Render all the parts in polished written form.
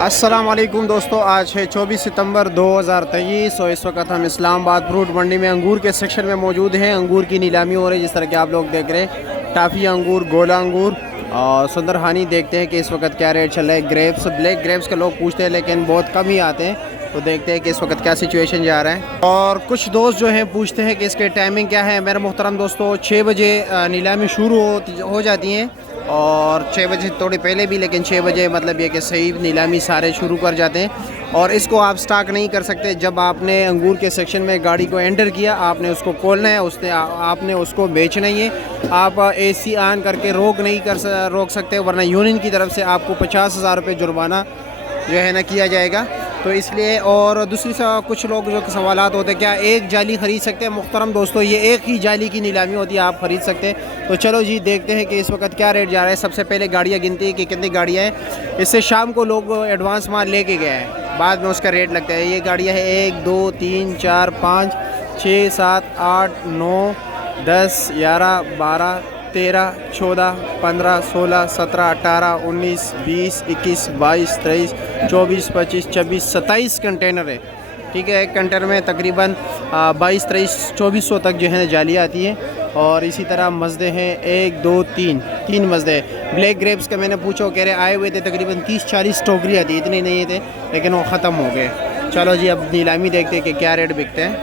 अस्सलाम वालेकुम दोस्तों, आज है 24 सितंबर 2023 और इस वक्त हम इस्लामाबाद फ्रूट मंडी में अंगूर के सेक्शन में मौजूद हैं। अंगूर की नीलामी हो रही है, जिस तरह के आप लोग देख रहे हैं। टाफ़ी अंगूर, गोला अंगूर और सुंदरहानी। देखते हैं कि इस वक्त क्या रेट चल रहा है। ग्रेप्स, ब्लैक ग्रेप्स के लोग पूछते हैं लेकिन बहुत कम ही आते हैं, तो देखते हैं कि इस वक्त क्या सिचुएशन जा रहा है। और कुछ दोस्त जो हैं पूछते हैं कि इसके टाइमिंग क्या है। मेरे मोहतरम दोस्तों, 6 बजे नीलामी शुरू हो जाती हैं और 6 बजे थोड़ी पहले भी, लेकिन 6 बजे मतलब ये कि सही नीलामी सारे शुरू कर जाते हैं। और इसको आप स्टॉक नहीं कर सकते। जब आपने अंगूर के सेक्शन में गाड़ी को एंटर किया, आपने उसको खोलना है, आपने उसको बेचना ही है। आप AC ऑन करके रोक सकते, वरना यूनियन की तरफ से आपको 50,000 रुपये जुर्माना जो है ना किया जाएगा। तो इसलिए, और दूसरी कुछ लोग जो सवालात होते हैं, क्या एक जाली ख़रीद सकते हैं? मुहतरम दोस्तों, ये एक ही जाली की नीलामी होती है, आप ख़रीद सकते हैं। तो चलो जी, देखते हैं कि इस वक्त क्या रेट जा रहा है। सबसे पहले गाड़ियाँ गिनती है कि कितनी गाड़ियाँ हैं। इससे शाम को लोग एडवांस माल लेके गए हैं, बाद में उसका रेट लगता है। ये गाड़ियाँ हैं 1 2 3 4 5 6 7 8 9 10 11 12 13 14 15 16 17 18 19 20 21 22 23 24 25 26 27 कंटेनर है। ठीक है, एक कंटेनर में तकरीबन 22 23 2400 तक जो है जालियाँ आती हैं। और इसी तरह मज़दे हैं 1 2 3 मज़दे। ब्लैक ग्रेप्स का मैंने पूछा, कह रहे आए हुए थे तकरीबन 30-40 टोकरियाँ थी, इतने नहीं थे लेकिन वो ख़त्म हो गए। चलो जी, अब नीलामी देखते हैं कि क्या रेट बिकते हैं।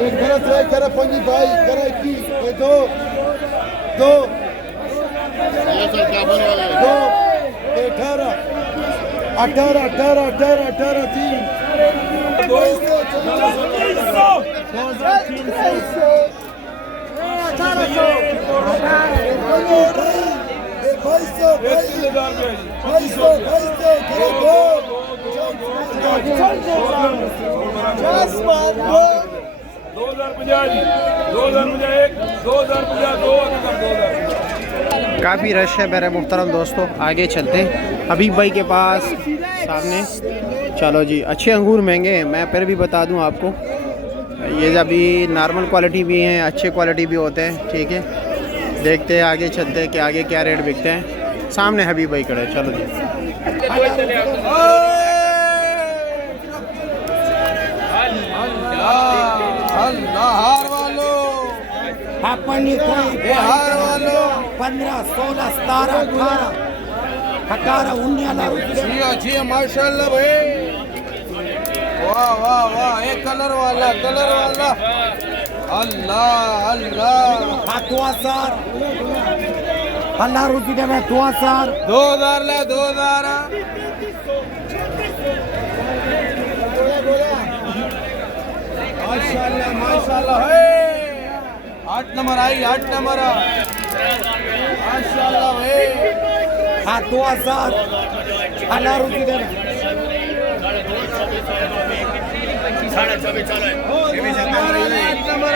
एक गलत रहे करा 5 भाई करा 21 ये दो 18 काफ़ी रश है मेरे मुहतरम दोस्तों। आगे चलते हैं हबीब भाई के पास सामने। चलो जी, अच्छे अंगूर महंगे हैं, मैं फिर भी बता दूं आपको। ये अभी नॉर्मल क्वालिटी भी हैं, अच्छे क्वालिटी भी होते हैं। ठीक है, देखते हैं, आगे चलते हैं कि आगे क्या रेट बिकते हैं। सामने हबीब भाई खड़े। चलो जी, अपनी कोई 15 16 17 18 19 जी माशाल्लाह भाई, वाह वाह वाह, एक कलर वाला अल्लाह अल्लाह। 2000 अल्लाह रुपये दे में 2000 2000 ले 2000 माशाल्लाह माशाल्लाह है। 8 नंबर आई, 8 नंबर माशाल्लाह भाई। 2000 अल्लाह रुपये दे में 8 नंबर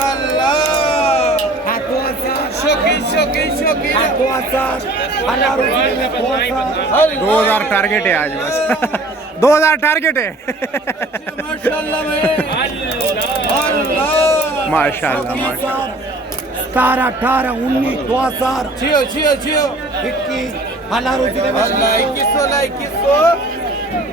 माशाल्लाह। 2000 अल्लाह रुपये दे में 2000 टारगेट है आज बस। 2000 टारगेट है। माशाल्लाह माशाल्लाह माशाल्लाह। 17 18 19 2000 छियो 21 अल्लाह रुपये दे में 2100 ला 2100